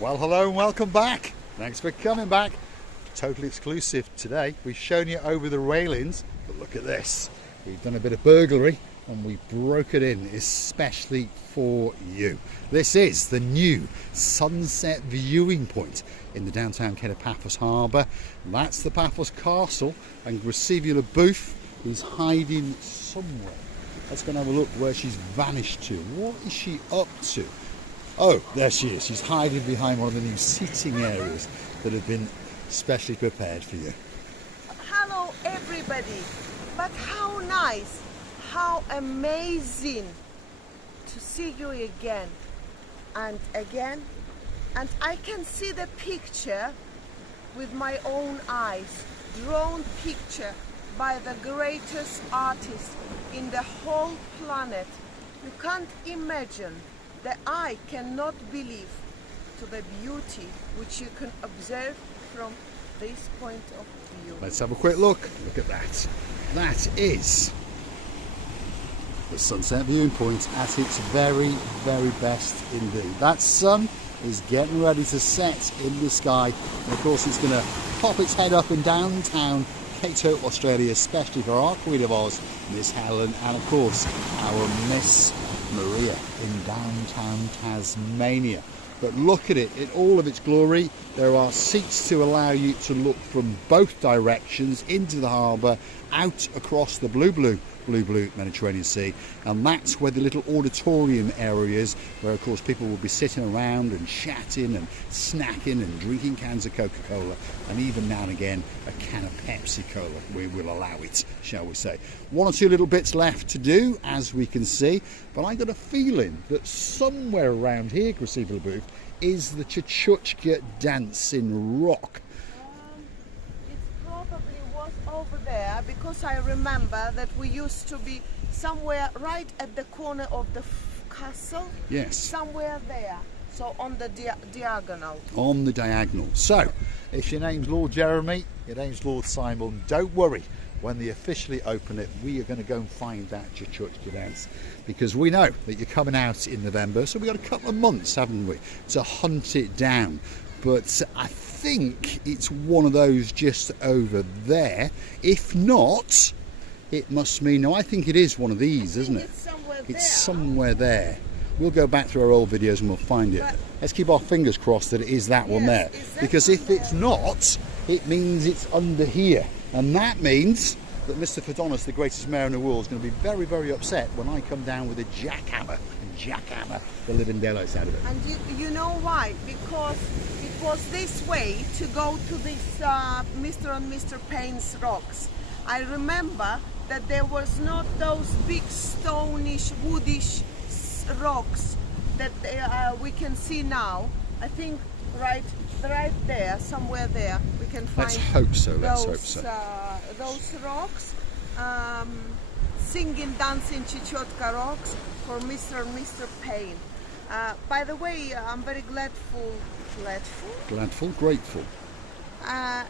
Well, hello and welcome back. Thanks for coming back. Totally exclusive today. We've shown you over the railings, but look at this. We've done a bit of burglary and we broke it in especially for you. This is the new sunset viewing point in the downtown Paphos Harbour. That's the Paphos Castle, and Gracevula Booth is hiding somewhere. Let's go and have a look where she's vanished to. What is she up to? Oh, there she is. She's hiding behind one of the new seating areas that have been specially prepared for you. Hello everybody, but how nice, how amazing to see you again and again, and I can see the picture with my own eyes, drawn picture by the greatest artist in the whole planet. You can't imagine. The eye cannot believe to the beauty which you can observe from this point of view. Let's have a quick look. Look at that. That is the sunset viewing point at its very, very best indeed. That sun is getting ready to set in the sky, and of course it's going to pop its head up in downtown Cape Town, Australia, especially for our Queen of Oz, Miss Helen, and of course our Miss Marika in downtown Tasmania. But look at it in all of its glory. There are seats to allow you to look from both directions into the harbour, out across the blue Mediterranean Sea, and that's where the little auditorium area is, where of course people will be sitting around and chatting and snacking and drinking cans of Coca-Cola, and even now and again a can of Pepsi-Cola. We will allow it, shall we say. One or two little bits left to do, as we can see, but I got a feeling that somewhere around here, Gracevula Booth, is the Chuchuchka dancing rock. Over there, because I remember that we used to be somewhere right at the corner of the castle. Yes. Somewhere there. So on the diagonal. On the diagonal. So, if your name's Lord Jeremy, your name's Lord Simon, don't worry. When they officially open it, we are going to go and find that Chuchuchka dance, because we know that you're coming out in November, so we've got a couple of months, haven't we, to hunt it down. But I think it's one of those just over there. If not, it must mean, no, I think it is one of these, isn't it? It's somewhere there. We'll go back through our old videos and we'll find it. Let's keep our fingers crossed that it is that one there. Because if it's not, it means it's under here. And that means that Mr. Fedonis, the greatest mayor in the world, is going to be very, very upset when I come down with a jackhammer and jackhammer the living daylights out of it. And you know why? Because it was this way to go to this Mr. and Mr. Payne's rocks. I remember that there was not those big stonish, woodish rocks that we can see now. I think right there, somewhere there, we can find. Let's hope so. Let's hope so. Those rocks, singing, dancing Chuchuchka rocks for Mr. and Mr. Payne. By the way, I'm very grateful. Grateful.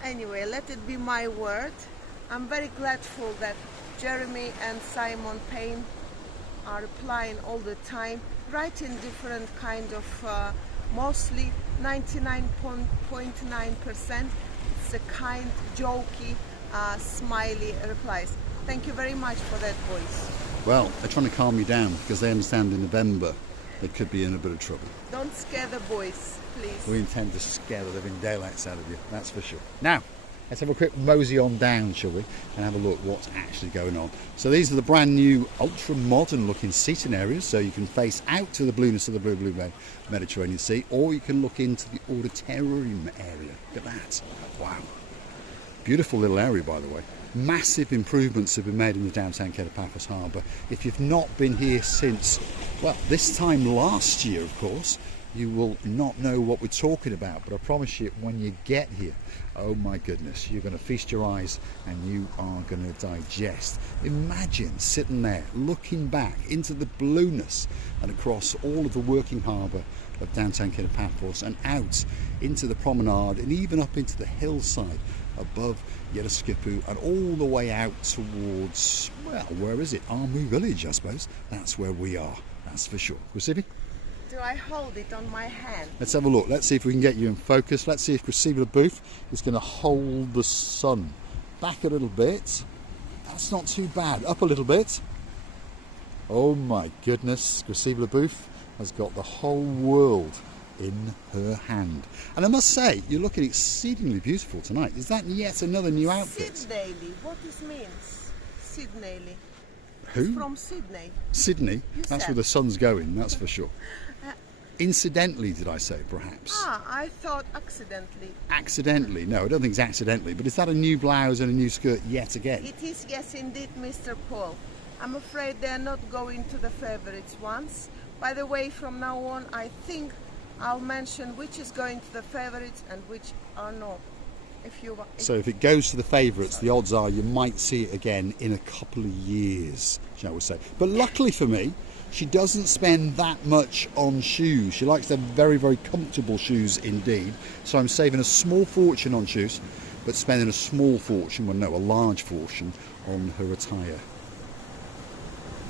Anyway, let it be my word. I'm very grateful that Jeremy and Simon Payne are applying all the time, writing different kind of, mostly 99.9%. It's a kind, jokey, smiley replies. Thank you very much for that, boys. Well, they're trying to calm you down because they understand in November they could be in a bit of trouble. Don't scare the boys, please. We intend to scare the living daylights out of you, that's for sure. Now, let's have a quick mosey on down, shall we, and have a look what's actually going on. So these are the brand new, ultra-modern looking seating areas, so you can face out to the blueness of the blue Mediterranean Sea, or you can look into the auditorium area. Look at that. Wow. Beautiful little area, by the way. Massive improvements have been made in the downtown Paphos Harbour. If you've not been here since, well, this time last year, of course, you will not know what we're talking about, but I promise you, when you get here, oh my goodness, you're going to feast your eyes and you are going to digest. Imagine sitting there looking back into the blueness and across all of the working harbour of downtown Paphos and out into the promenade and even up into the hillside above Yeraskipu and all the way out towards, well, where is it? Armu village, I suppose. That's where we are, that's for sure. Gracevula? Do I hold it on my hand? Let's have a look. Let's see if we can get you in focus. Let's see if Gracila Booth is going to hold the sun. Back a little bit. That's not too bad. Up a little bit. Oh my goodness. Gracila Booth has got the whole world in her hand. And I must say, you're looking exceedingly beautiful tonight. Is that yet another new outfit? Sydney. What this means? Sydney. Who? It's from Sydney. Sydney. You That's said. where the sun's going, that's for sure. Incidentally, did I say, perhaps? I thought accidentally. Accidentally? No, I don't think it's accidentally. But is that a new blouse and a new skirt yet again? It is, yes, indeed, Mr. Paul. I'm afraid they're not going to the favourites ones. By the way, from now on, I think I'll mention which is going to the favourites and which are not. So if it goes to the favourites, the odds are you might see it again in a couple of years, shall we say. But luckily for me, she doesn't spend that much on shoes. She likes to have very, very comfortable shoes indeed. So I'm saving a small fortune on shoes, but spending a small fortune, well no, a large fortune on her attire.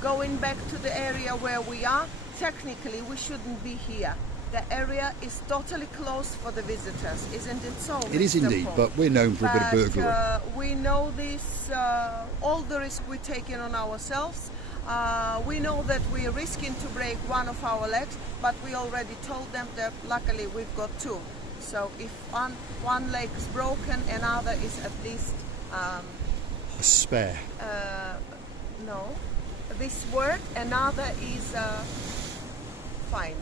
Going back to the area where we are, technically we shouldn't be here. The area is totally closed for the visitors, isn't it so? It is indeed, but we're known for a bit of burglary. We know this, all the risk we're taking on ourselves. We know that we're risking to break one of our legs, but we already told them that luckily we've got two. So if one leg is broken, another is at least... a spare. No, this word, another is fine.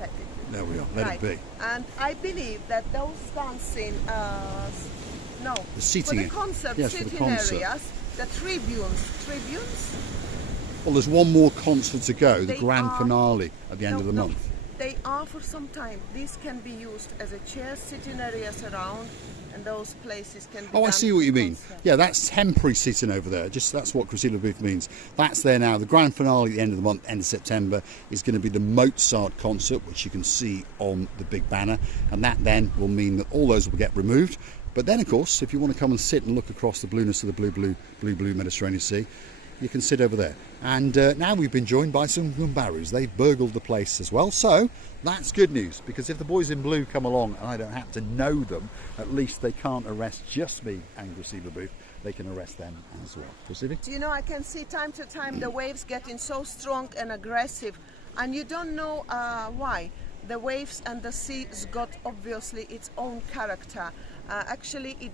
Let it be. There we are, let it be. And I believe that those dancing, the seating, for the concert, yes, for the concert. areas, the tribunes. Well, there's one more concert to go, the They grand are- finale at the end of the month. They are for some time. These can be used as a chair, sitting areas around, and those places can be Oh, I done see what you for mean. concert. Yeah, that's temporary seating over there. Just that's what Gracila Booth means. That's there now. The grand finale at the end of the month, end of September, is going to be the Mozart concert, which you can see on the big banner, and that then will mean that all those will get removed. But then, of course, if you want to come and sit and look across the blueness of the blue Mediterranean Sea, you can sit over there. And now we've been joined by some Gumbarus. They've burgled the place as well. So that's good news, because if the boys in blue come along and I don't happen to know them, at least they can't arrest just me and Gracila Booth. They can arrest them as well. Proceeding? Do you know, I can see time to time the waves getting so strong and aggressive, and you don't know why. The waves and the sea's got obviously its own character. Actually, it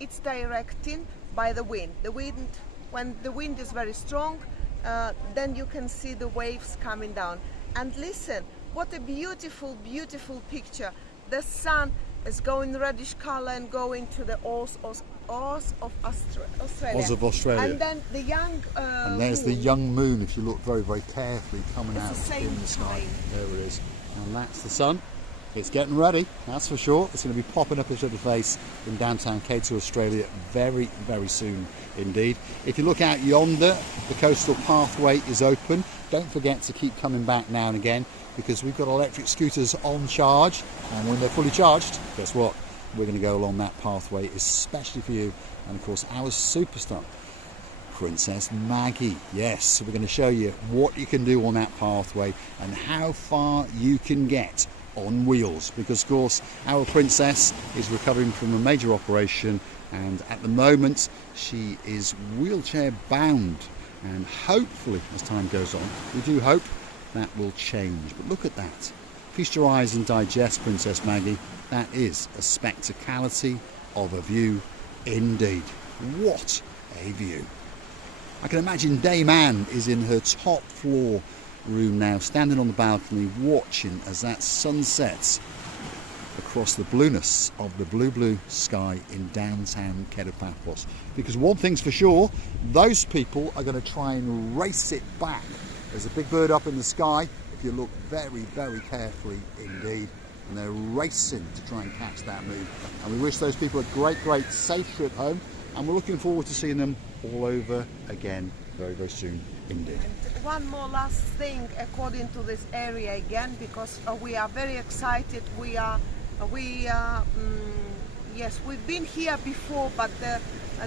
it's directing by the wind. When the wind is very strong, then you can see the waves coming down. And listen, what a beautiful, beautiful picture. The sun is going reddish color and going to the Oz of Australia. Oz of Australia. And then the young And there's moon. the young moon, if you look very, very carefully, coming It's out the same in the sky. time. There it is. And that's the sun. It's getting ready, that's for sure. It's going to be popping up its little face in downtown Cato, Australia, very, very soon indeed. If you look out yonder, the coastal pathway is open. Don't forget to keep coming back now and again, because we've got electric scooters on charge, and when they're fully charged, guess what? We're going to go along that pathway, especially for you, and of course our superstar, Princess Maggie. Yes, we're going to show you what you can do on that pathway and how far you can get on wheels, because of course our princess is recovering from a major operation, and at the moment she is wheelchair bound, and hopefully as time goes on, we do hope that will change. But look at that. Feast your eyes and digest, Princess Maggie. That is a spectacality of a view indeed. What a view. I can imagine Dame Anne is in her top floor room now, standing on the balcony watching as that sun sets across the blueness of the blue sky in downtown Paphos. Because one thing's for sure, those people are going to try and race it back. There's a big bird up in the sky, if you look very, very carefully indeed, and they're racing to try and catch that move. And we wish those people a great, great safe trip home, and we're looking forward to seeing them all over again very, very soon indeed. And one more last thing according to this area again, because we are very excited. Yes, we've been here before, but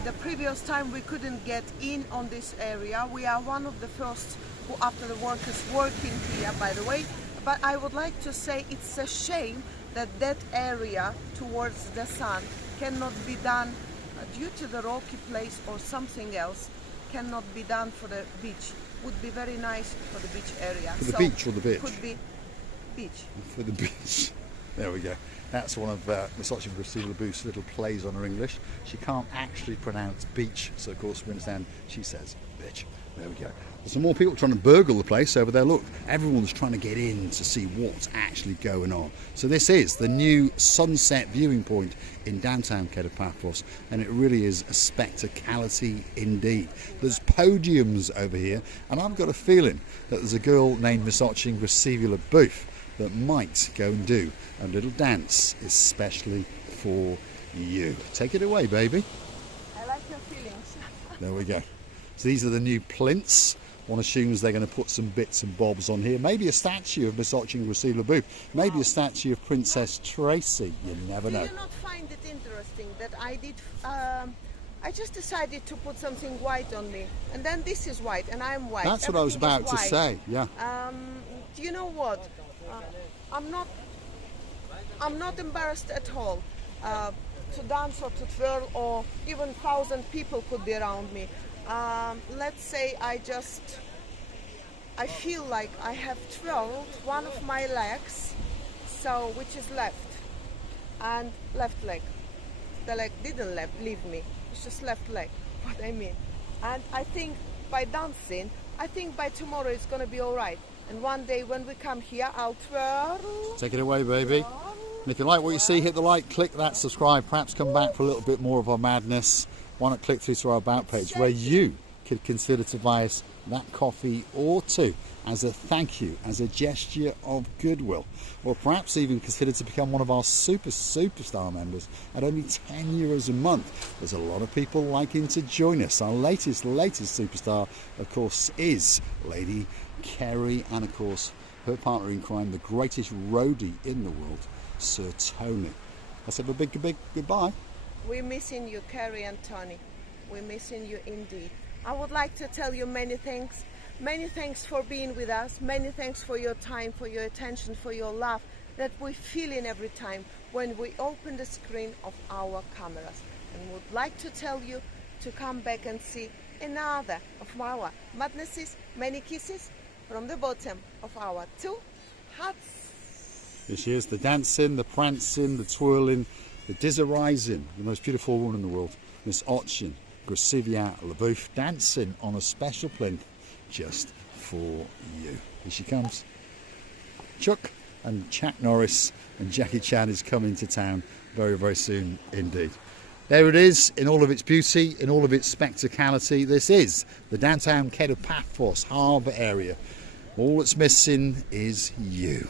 The previous time we couldn't get in on this area. We are one of the first who after the workers working here, by the way. But I would like to say it's a shame that that area towards the sun cannot be done due to the rocky place or something else, cannot be done for the beach. Would be very nice for the beach area. For the beach or the beach? Could be beach. For the beach. There we go. That's one of Miss Lebu's little plays on her English. She can't actually pronounce beach, so of course we understand she says bitch. There we go. There's some more people trying to burgle the place over there. Look, everyone's trying to get in to see what's actually going on. So this is the new sunset viewing point in downtown Paphos, and it really is a spectacality indeed. There's podiums over here, and I've got a feeling that there's a girl named Miss Lebu that might go and do a little dance especially for you. Take it away, baby. I like your feelings. There we go. So these are the new plinths. One assumes they're going to put some bits and bobs on here. Maybe a statue of Miss Lebu. Maybe a statue of Princess Tracy. You never know. Do you not find it interesting that I did... I just decided to put something white on me. And then this is white and I'm white. That's what I was about to say, yeah. Do you know what? I'm not embarrassed at all to dance or to twirl, or even 1,000 people could be around me. Let's say I feel like I have twirled one of my legs, so which is left, and left leg. The leg didn't leave me, it's just left leg, what I mean. And I think by dancing, I think by tomorrow it's gonna be alright. And one day when we come here, I'll twirl. Take it away, baby. And if you like what you see, hit the like, click that subscribe, perhaps come back for a little bit more of our madness. Why not click through to our About page where you could consider to buy us that coffee or two as a thank you, as a gesture of goodwill, or perhaps even consider to become one of our superstar members at only €10 a month. There's a lot of people liking to join us. Our latest superstar, of course, is Lady Kerry, and of course her partner in crime, the greatest roadie in the world, Sir Tony. Let's have a big goodbye. We're missing you, Kerry and Tony. We're missing you indeed. I would like to tell you many thanks. Many thanks for being with us. Many thanks for your time, for your attention, for your love that we feel in every time when we open the screen of our cameras. And would like to tell you to come back and see another of our madnesses. Many kisses from the bottom of our 2 hearts. Here she is, the dancing, the prancing, the twirling, the dizzerizing, the most beautiful woman in the world, Miss Lebu, dancing on a special plinth just for you. Here she comes. Chuck and Chuck Norris and Jackie Chan is coming to town very soon indeed. There it is, in all of its beauty, in all of its spectacality. This is the downtown Paphos Harbour area. All that's missing is you.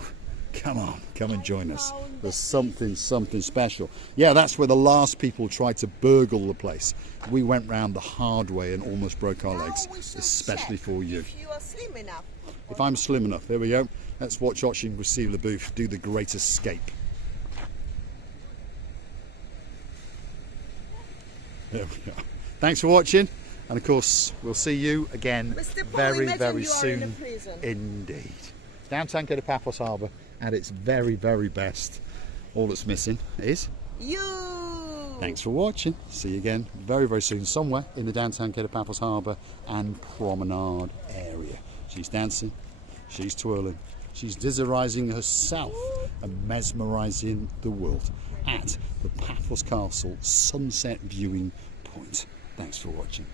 Come on, come and join us. There's something special. Yeah, that's where the last people tried to burgle the place. We went round the hard way and almost broke our legs, especially for you. If you are slim enough. If I'm slim enough, there we go. Let's watch Lebu do the great escape. There we go. Thanks for watching, and of course we'll see you again very soon indeed. Downtown Paphos Harbour at its very best. All that's missing is you. Thanks for watching. See you again very soon, somewhere in the downtown Paphos Harbour and promenade area. She's dancing, she's twirling, she's dizzerizing herself and mesmerising the world at the Paphos Castle sunset viewing point. Thanks for watching.